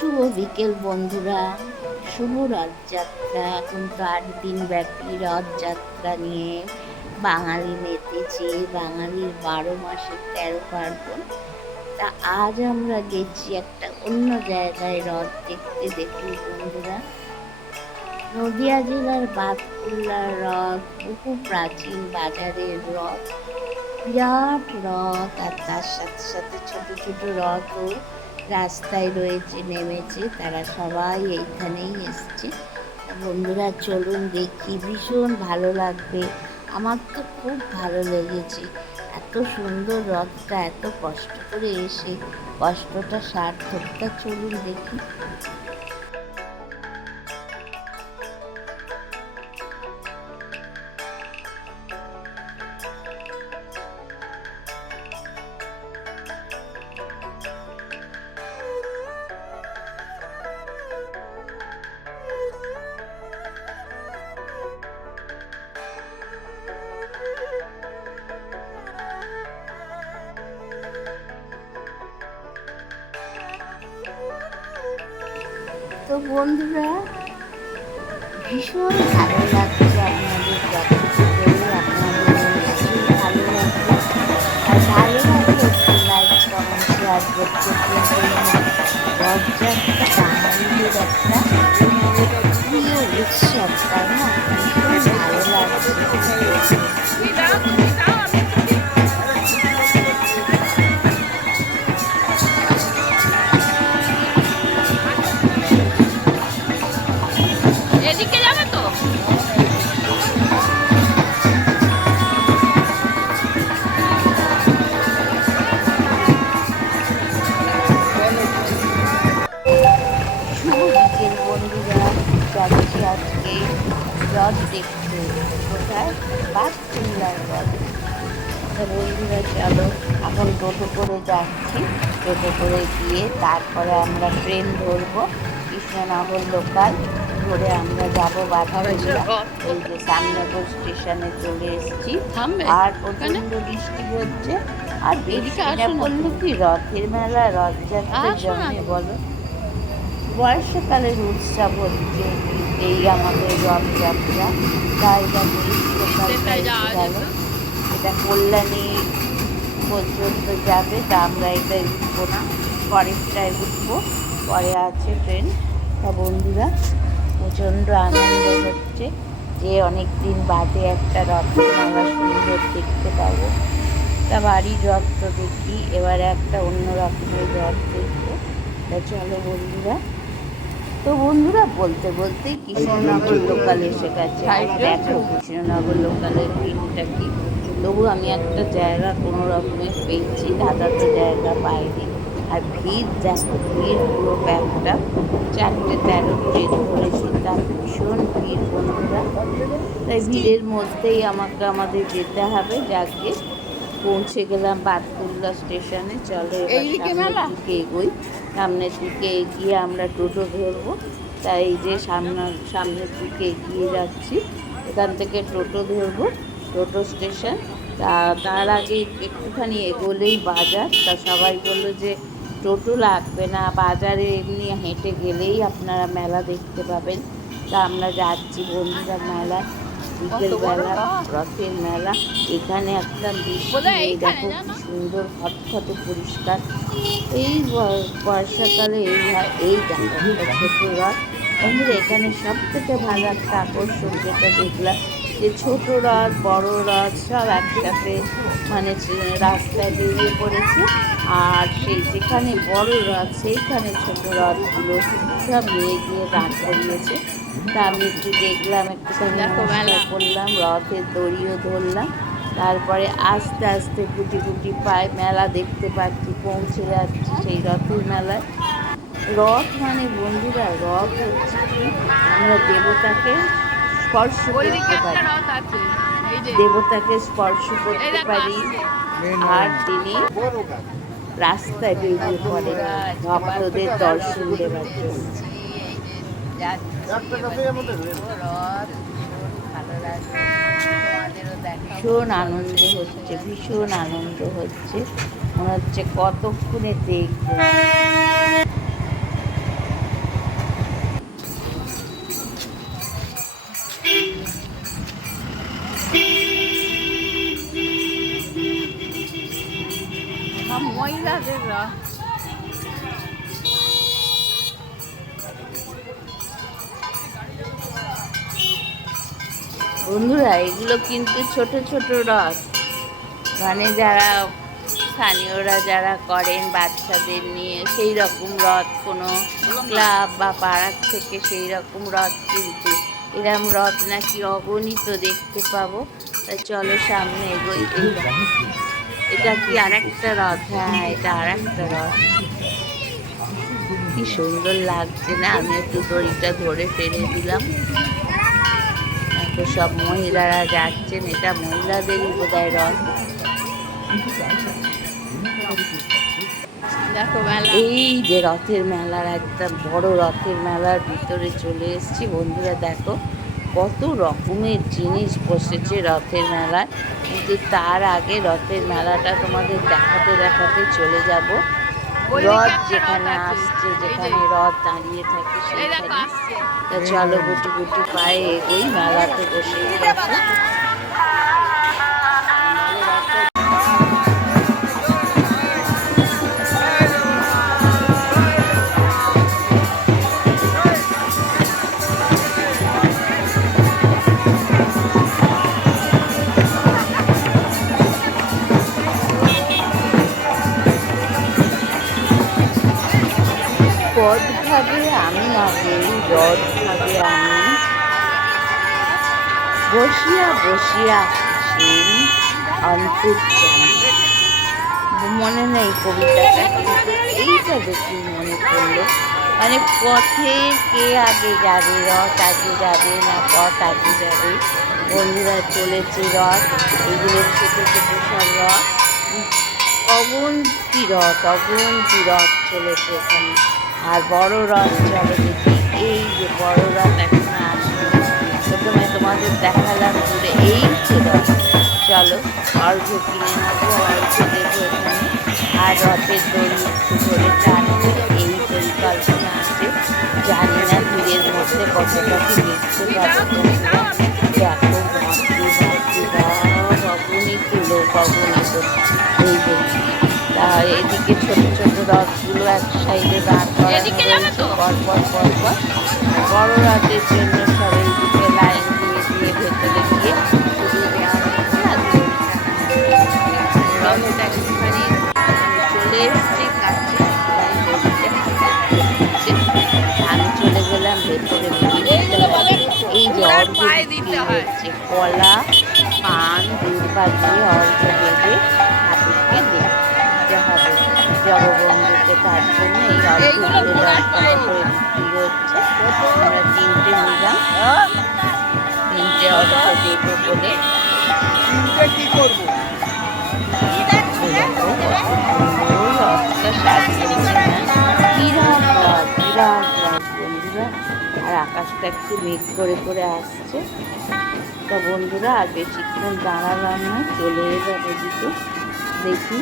শুভ বিকেল বন্ধুরা, শুভ রথযাত্রা। এখন তো 8 দিন ব্যাপী রথযাত্রা নিয়ে বাঙালি মেতেছে। বাঙালির 12 মাসের 13 পার্বণ। তা আজ আমরা গেছি একটা অন্য জায়গায় রথ দেখতে। দেখুন বন্ধুরা, নদিয়া জেলার বাতকুল্লার রথ, বহু প্রাচীন বাজারের রথ, বিরাট রথ। আর তার সাথে সাথে ছোট ছোট রথও রাস্তায় রয়েছে, নেমেছে। তারা সবাই এইখানেই এসছে। বন্ধুরা চলুন দেখি, ভীষণ ভালো লাগবে। আমার তো খুব ভালো লেগেছে। এত সুন্দর রথটা, এত কষ্ট করে এসে কষ্টটা সার্থক। তা চলুন দেখি। তো বন্ধুরা, ভীষণ ভালো লাগছে আপনাদের যতটুকু বলি। আপনাদের নিশ্চয়ই ভালো লাগবে। আর ভালো লাগলে একটু লাইক কমেন্ট শেয়ার করতে ভুলবেন না। রথযাত্রা বাঙালিদের একটা প্রিয় উৎসব, তাই না? ভীষণ ভালো লাগছে। এদিকে যাবে তো? শুভ বিকেল বন্ধুরা, যাচ্ছি আজকে রথ দেখতে। কোথায়? বাতকুল্লার রথ। তা বন্ধুরা চলো, এখন টোটো করে যাচ্ছি। টোটো করে গিয়ে তারপরে আমরা ট্রেন ধরবো, কৃষ্ণনগর লোকাল ধরে আমরা যাবো বাতকুল্লা। এই যে সামনগর স্টেশনে চলে এসেছি। আর প্রচন্ড বৃষ্টি হচ্ছে। আর বৃষ্টিটা পড়লে কি রথের মেলা, রথযাত্রার জন্যে বলো। বর্ষাকালের উৎসব হচ্ছে এই আমাদের রথযাত্রা। তাই গেল, এটা কল্যাণী পর্যন্ত যাবে। তা আমরা এটাই উঠবো না, পরেরটায় উঠবো। পরে আছে ট্রেন। তা বন্ধুরা প্রচণ্ড আনন্দ হচ্ছে যে অনেক দিন বাদে একটা রথের মেলা সুন্দর দেখতে পাবো। তা বাড়ির রথ তো দেখি, এবারে একটা অন্য রকমের রথ দেখবো। তা চলো বন্ধুরা। তো বন্ধুরা বলতে বলতেই কৃষ্ণনগর লোকাল এসে গেছে। দেখো কৃষ্ণনগর লোকালের ভিড়টা কি। তবু আমি একটা জায়গা কোনো রকমে পেয়েছি, দাদা তো জায়গা পাইনি। আর ভিড় দেখো, ভিড় পুরো ব্যাগটা 4:13 ট্রেন ধরেছি। তার ভীষণ ভিড় বন্ধুরা। তাই ভিড়ের মধ্যেই আমাদের যেতে হবে। যাকে পৌঁছে গেলাম বাতকুল্লা স্টেশনে। চলো এবার সামনের দিকে এগোই। সামনের দিকে এগিয়ে আমরা টোটো ধরবো। তাই এই যে সামনের দিকে এগিয়ে যাচ্ছি। এখান থেকে টোটো ধরবো, টোটো স্টেশন। তার আগে একটুখানি এগোলেই বাজার। তা সবাই বললো যে টোটো লাগবে না, বাজারে এমনি হেঁটে গেলেই আপনারা মেলা দেখতে পাবেন। তা আমরা যাচ্ছি বন্ধুরা মেলা, বিকেলবেলা রথের মেলা। এখানে একটা বৃষ্টি, দেখো কি সুন্দর খটখটে পরিষ্কার। এই বর্ষাকালে এই দেখো একটা ছোট রথ। বন্ধুরা এখানে সব থেকে ভালো একটা আকর্ষণ যেটা দেখলাম, যে ছোট রথ বড় রথ সব একসাথে মানে রাস্তায় বেরিয়ে পড়েছে। আর সেই যেখানে বড় রথ সেইখানে ছোট রথগুলো সব নিয়ে গিয়ে দাঁড় করিয়েছে। তা আমি একটু দেখলাম, একটুখানি নমস্কার করলাম, রথের দড়িও ধরলাম। তারপরে আস্তে আস্তে গুটি গুটি পায়ে মেলা দেখতে পাচ্ছি, পৌঁছে যাচ্ছি সেই রথের মেলায়। রথ মানে বন্ধুরা, রথ হচ্ছে কি, আমরা দেবতাকে স্পর্শ করতে পারি, দেবতাকে স্পর্শ করতে পারি। আর তিনি রাস্তায় বেরিয়ে পড়ে ভক্তদের দর্শন দেওয়ার জন্য। ভীষণ আনন্দ হচ্ছে, ভীষণ আনন্দ হচ্ছে। মনে হচ্ছে কতক্ষণে দেখবো। বন্ধুরা এগুলো কিন্তু ছোট ছোট রথ, মানে যারা স্থানীয়রা যারা করেন বাচ্চাদের নিয়ে সেই রকম রথ, কোনো ক্লাব বা পাড়ার থেকে সেই রকম রথ, কিন্তু এরম রথ নাকি অগণিত দেখতে পাবো। তাই চলো সামনে এগোই। এটা কি আর একটা রথ? হ্যাঁ, এটা আর একটা রথ। কি সুন্দর লাগছে না? আমি একটু দড়িটা ধরে টেনে দিলাম। তো সব মহিলারা যাচ্ছেন, এটা মহিলাদেরই বোধহয় রথ। দেখো মেলা, এই যে রথের মেলার একদম বড় রথের মেলার ভিতরে চলে এসেছি বন্ধুরা। দেখো কত রকমের জিনিস বসেছে রথের মেলায়, কিন্তু তার আগে রথের মেলাটা তোমাদের দেখাতে দেখাতে চলে যাব। রথ যেখানে আসছে, যেখানে রথ দাঁড়িয়ে থাকে সেইখানে। তা চলো গুটি গুটি পায়ে এগোই, মেলাতে বসে গেছে। পদ ভাবে আমি আগে, রথ ভাবে আমি, বসিয়া বসিয়া হাসেন অন্তর্যামী। মনে নেই কবিতাটা, কিন্তু এইটা দেখি মনে পড়লো। মানে পথে কে আগে যাবে, রথ আগে যাবে না পথ আগে যাবে। বন্ধুরা চলেছে রথ, এগুলো ছোট ছোট সব রথ, অগুন্তি রথ, অগুন্তি রথ চলেছে এখানে। আর বড় রথ চলে দেখি, এই যে বড় রথ এখন আসবে। প্রথমে তোমাদের দেখালাম ঘুরে, এই যে রথ। চলো অর্ঘ কিনে নেবো, অর্ঘ দেবো এখানে। আর রথের দড়ি একটু ধরে টানবো, এই পরিকল্পনা আছে। জানি না ভিড়ের মধ্যে কতটা কি দেখতে পাবো তোমরা। দেখো ভক্তি ভক্তি ভাব, অগণিত লোক, অগণিত। এই যে এদিকে ছোট ছোট রথগুলো এক সাইডে দাঁড় করানো রয়েছে পরপর পরপর। বড় রথের জন্য সব এইদিকে লাইন দিয়ে দিয়ে ভেতরে গিয়ে শুধু রথটা একটুখানি চলে এসছে কাছে, আমি চলে গেলাম ভেতরে। এই যে অর্ঘ বিক্রি হচ্ছে, কলা পান দূর্বা দিয়ে অর্ঘ দেবে ঠাকুরকে দিতে হবে জগবন্ধুকে। তার জন্য এই অর্ঘগুলো 10 টাকা করে বিক্রি হচ্ছে। আমরা 3টে নিলাম, 3টে অর্ঘ দেবো বলে। কি করবো? রথটা সাজিয়েছে না, বিরাট রথ, বিরাট রথ বন্ধুরা। আর আকাশটা একটু মেঘ করে করে আসছে। তা বন্ধুরা আর বেশিক্ষণ দাঁড়ালাম না, চলে যাবে দিকে। দেখি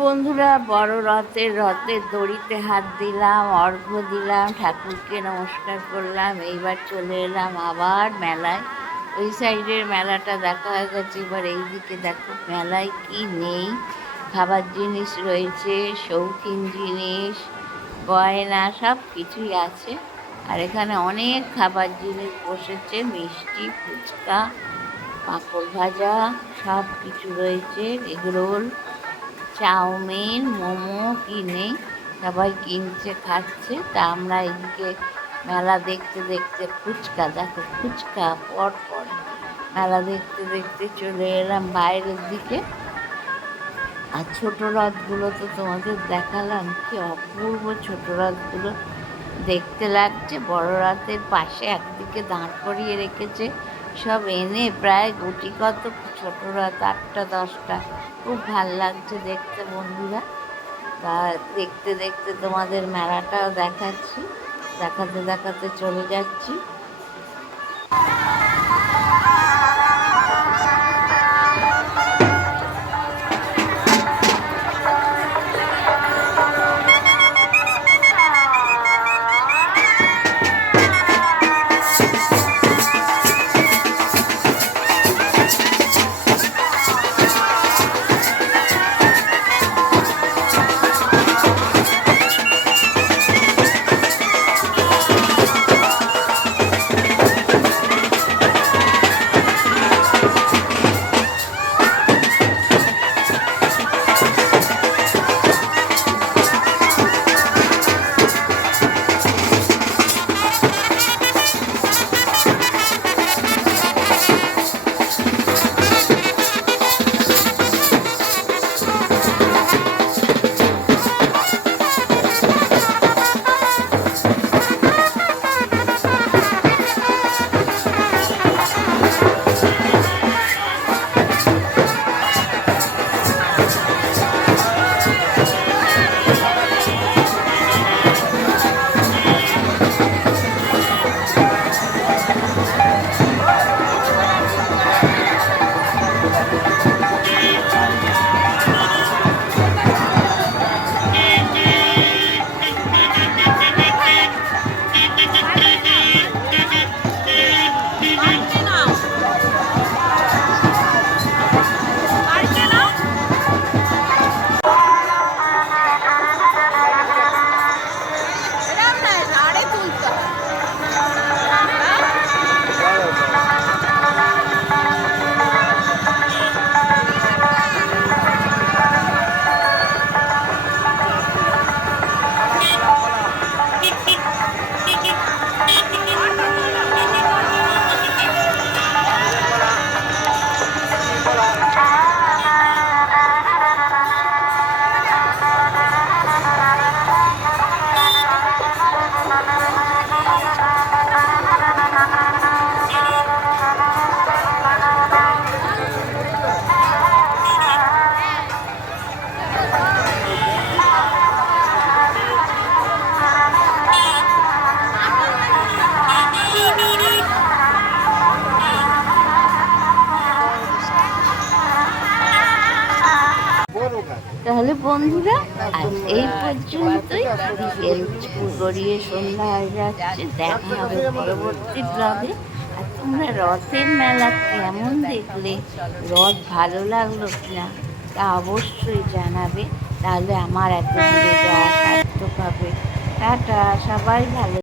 বন্ধুরা, বড় রথের দড়িতে হাত দিলাম, অর্ঘ্য দিলাম, ঠাকুরকে নমস্কার করলাম। এইবার চলে এলাম আবার মেলায়। ওই সাইডের মেলাটা দেখা হয়ে গেছে, এবার এইদিকে দেখো মেলায় কি নেই। খাবার জিনিস রয়েছে, শৌখিন জিনিস, গয়না, সব কিছুই আছে। আর এখানে অনেক খাবার জিনিস বসেছে, মিষ্টি, ফুচকা, পাঁপড় ভাজা, সব কিছু রয়েছে, এগরোল, চাউমিন, মোমো, কিনে সবাই কিনছে, খাচ্ছে। তা আমরা এদিকে মেলা দেখতে দেখতে দেখো ফুচকা পরপর মেলা দেখতে দেখতে চলে এলাম বাইরের দিকে। আর ছোট রথগুলো তো তোমাদের দেখালাম, কি অপূর্ব ছোট রথগুলো দেখতে লাগছে। বড় রথের পাশে একদিকে দাঁড় করিয়ে রেখেছে সব এনে, প্রায় গুটি কত ছোট রথ, 8টা 10টা। খুব ভাল লাগছে দেখতে বন্ধুরা। তা দেখতে দেখতে তোমাদের মেলাটাও দেখাচ্ছি, দেখাতে দেখাতে চলে যাচ্ছি। তাহলে বন্ধুরা আজ এই পর্যন্তই। বিকেল গড়িয়ে সন্ধ্যা হয়ে যাচ্ছে, দেখা হবে পরবর্তী ব্লগে। আর তোমরা রথের মেলা কেমন দেখলে, রথ ভালো লাগলো কিনা তা অবশ্যই জানাবে, তাহলে আমার এত দূরে যাওয়া সার্থক হবে। টাটা, সবাই ভালো।